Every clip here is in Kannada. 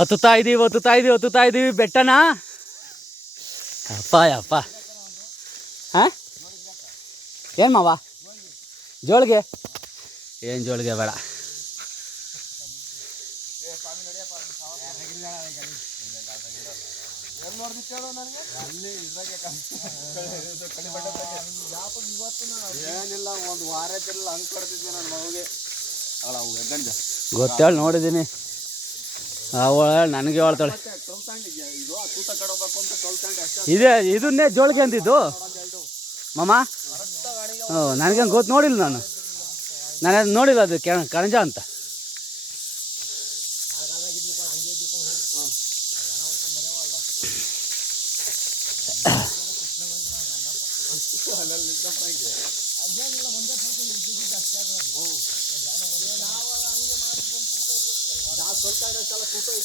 ಹತ್ತುತ್ತಾ ಇದ್ದೀವಿ ಬೆಟ್ಟನ. ಅಪ್ಪ ಹಾಂ ಏನು ಮಾವ ಜೋಳಿಗೆ? ಏನು ಜೋಳಿಗೆ ಬೇಡ. ಏನಿಲ್ಲ, ಒಂದು ವಾರ ತಿರ್ಲ ಹಂಗೆ ಕೊಡ್ತಿದ್ದೆ ನನ್ನ ಮಗುಗೆ. ಗೊತ್ತೇಳಿ ನೋಡಿದ್ದೀನಿ. ಅವಳು ನನಗೆ ಹೇಳ್ತಾಳೆ ಇದೇ ಇದನ್ನೇ ಜೋಳಿಗೆ ಅಂತಿದ್ದು ಮಾಮ. ನನಗೇನು ಗೊತ್ತು, ನೋಡಿಲ್ಲ ನಾನು ಅದು ನೋಡಿಲ್ಲ. ಅದು ಕಣಜ ಅಂತ.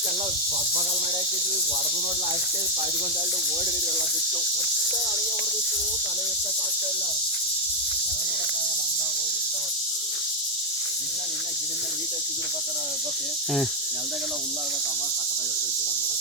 ಎಲ್ಲ ಬಗಲ್ ಮಾಡಿ ಹಾಕಿದ್ವಿ, ಹೊಡೆದು ನೋಡ್ಲ ಅಷ್ಟೇ ಬಾಯ್ದುಕೊಂಡು ಓಡಿದ್ರಿ ಎಲ್ಲ ಬಿಟ್ಟು ಮತ್ತೆ ಅಡಿಗೆ ಹೊಡೆದಿತ್ತು. ತಲೆ ಎತ್ತಕ್ಕೆ ಆಗ್ತಾ ಇಲ್ಲ, ಜನ ನೋಡೋಕ್ಕಾಗಲ್ಲ, ಹಂಗಾಗೋಗ್ಬಿಟ್ಟು. ನಿನ್ನ ಗಿಡದಿಂದ ನೀಟಾಗಿ ಸಿಗಿರ್ಬೇಕಾರೆ ಗೊತ್ತೇ, ನೆಲದಾಗೆಲ್ಲ ಹುಲ್ಲಾಗ್ಬೇಕು. ಅಮ್ಮ ಸಾಕತ್ತಾಗಿರ್ತದೆ ಗಿಡ ನೋಡೋಕೆ.